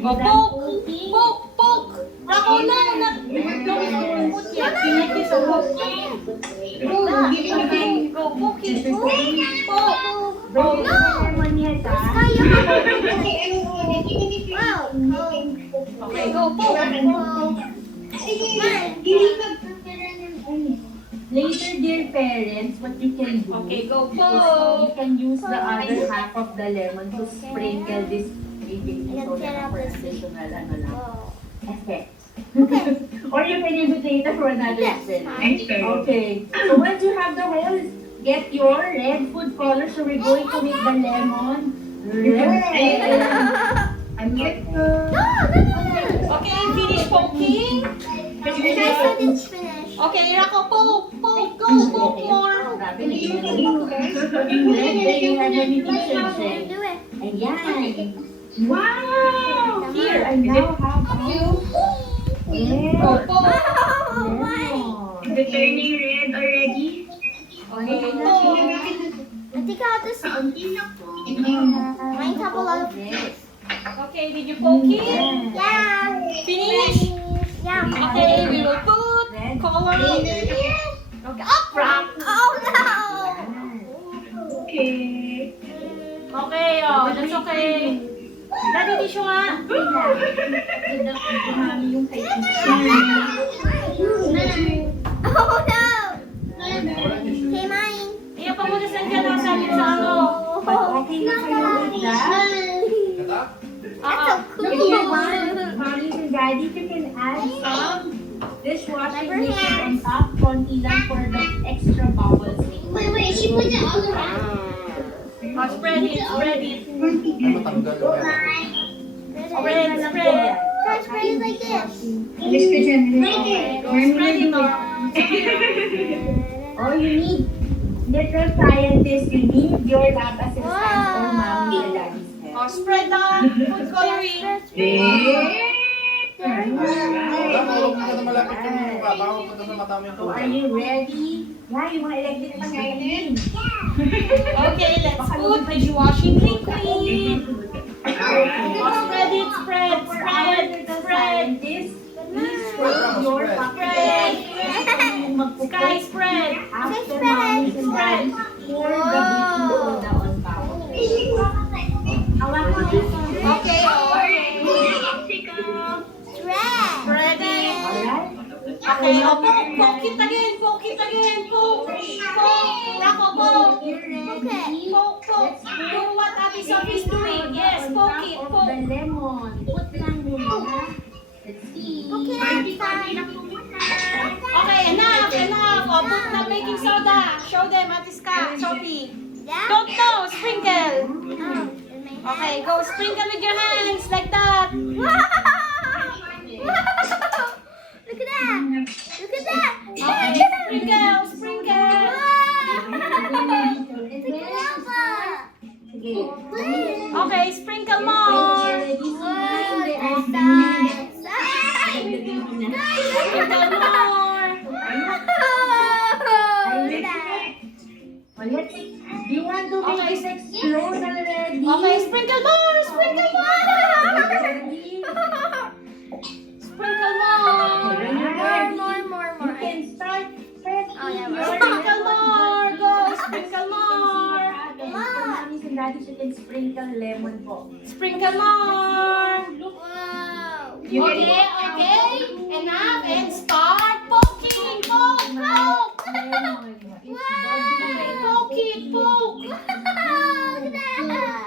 Go, poke! Poke! Poke! Rako na! Pinag sa poke. Go, poke it! Poke! No! Okay, go, poke! Later, dear parents, what you can do Okay, go, is poke! you can use the other half of the lemon to sprinkle this baking soda for additional effect. Or you can use it later for another experiment. Okay. So once you have the holes, get your red food color. So we're going to make the lemon red. And get Okay, finish poking. Okay, Rako, poke! Poke! Go, poke more! Ayan. Wow! Here, I now have Go, poke! Is it turning red already? Okay, poke! I think I'll just might have a lot of Okay, did you poke it? yeah. Finish? Yeah. Okay, we will put color. Okay, up, wrap. Oh no. Okay. Okay, oh, that's okay. Daddy, tissue nga. Dumami yung kay Oh no. Okay, mine. Iya pa muna saan ka nasalit sa ano. But okay na kayo with that? That's so If you cool. want, mommies and daddies, you can add some dishwashing Rubber liquid on hands. top, konti lang for the extra bubbles. Wait, she put it all around. Oh, spread it, spread it. Matanggal yung Spread, spread. Try spread it like this. Alis ka dyan. Go, spread it, oh. Oh, you need literal scientists, you need your lab assistant or mommy and daddy's help. Oh, spread the food coloring. Huwag ka na malapit yung mukha. Bawal ka na matama yung So, tubig. are you ready? Yeah, yung mga electric pa ngayon. Okay, let's put dishwashing liquid. Oh, spread it, spread, spread, spread. This please put your Spread. Sky spread. after mommies and daddies pour the baking soda on top. Hawakan mo. Okay, oh. Spread. Spread it. Alright? Okay, oh, poke it again, poke it again, poke, Rako, poke. Okay. Poke, poke. Do what Ate Sophie is doing. Yes, poke it, Of poke. the lemon. Put lang muna. Let's see. Okay, fine. Okay, enough, enough. Oh, put the baking soda. Show them, Ate Sophie. Yeah. Don't know, sprinkle. Oh, in my hand. Okay, go sprinkle with your hands like that. Look at that! Look at that! Okay, sprinkle, sprinkle. Sige. Okay, sprinkle more. Sprinkle more. Do you want to make this explode already? Okay, sprinkle more, sprinkle more. Sprinkle more. You can start spreading your Sprinkle more. Go, sprinkle more. Mommies and daddies, you can sprinkle lemon po. Sprinkle more. Wow! Okay, okay. Enough and start poking. Poke, poke. Lemon. Okay, poke it, poke. Look at that!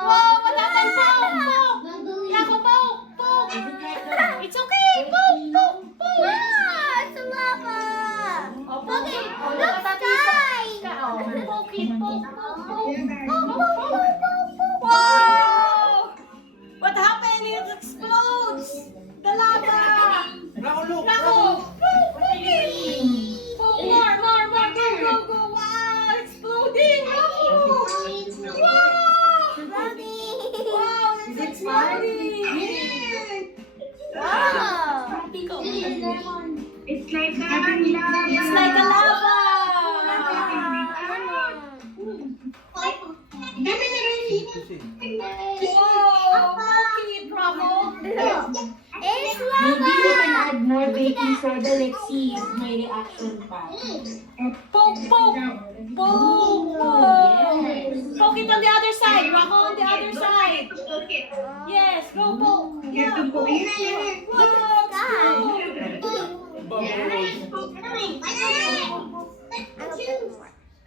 Wow, wala tayong poke, poke. Yako, poke, poke. It's okay, poke, poke, poke. Wow! It's a lava! Oh, Look poke it. at Oh, look, look at sky! Oh, poke it, poke, poke, poke. Wow! Wow! What happened? It explodes. The lava. Rako, look! Rako, poke it. Poke more, more, more. Go, go, go. Wow, exploding. Oh. Wow. Wow, it's exploding. Wow! It's like a It's like a lava. Kasi. Wow. baking soda. Let's see if may reaction pa. Poke, poke. Poke, poke. Poke it on the other side. Rock on the other side. Yes, go poke. Yeah, poke.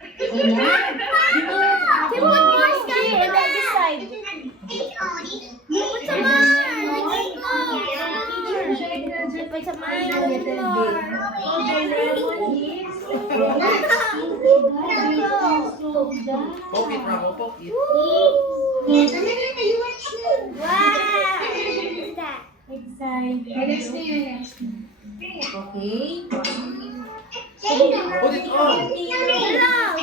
Ayan. Can put more sky Here, in on this that. side. Put some more. Put some more. Poke it, Rako, poke it. Wow. What's that? Excited. Okay. Put it on. Put it on. Put it on.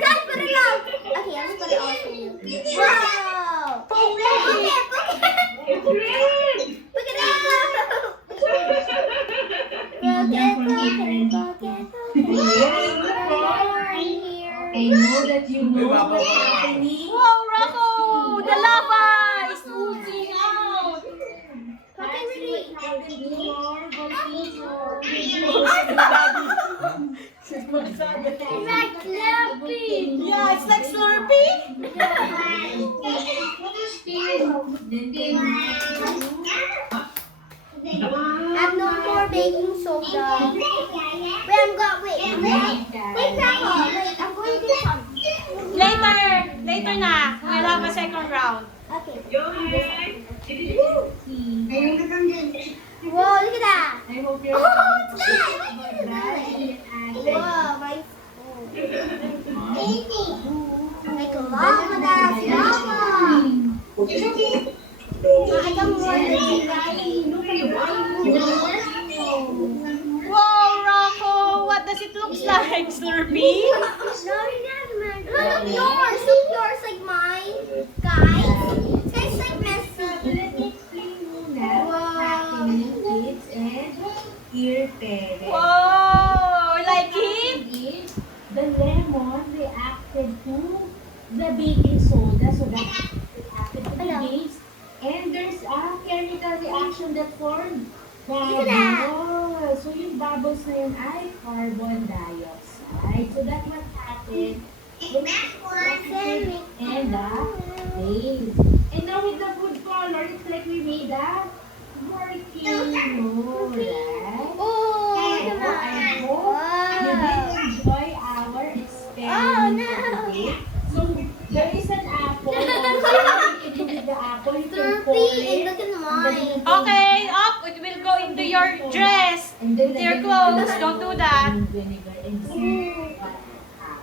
Guys, put it on. Okay, I'll just put it on for you. Wow. Look it. Look it up. I know that you know Babaw what's ka. happening. Whoa, Rocco! The lava is oozing out. Okay, ready? Like Slurpee. Yeah, it's like Slurpee. I'm no more baking soda. Wait, Grandma. Wait, I'm going to get some. Later na. We'll have a second round. Okay. Johan. Whoa, look at that. I hope you're Oh, it's good. What is it? Whoa, my like lava, that's lava. I don't Whoa, Rocco! What does it look like, Slurpee? Look, yours. Look, yours like mine. Guys, guys like messy. Here, parents. Whoa! Like it? The lemon reacted to the baking soda, so that reacted to the base. And there's a chemical reaction that formed Look at that. bubbles. So yung bubbles na yun ay carbon dioxide. So that's what happened in the base. And now with the food color, it's like we made a volcano, right? Oh, look at I that. hope you did enjoy our experiment today. So there is an apple. If you eat the apple, you can pour Slurpee, and it. look at mine. Okay, up. It will go into your dress. And then Into your lagyan mo clothes. ng Don't do that. vinegar and syrup.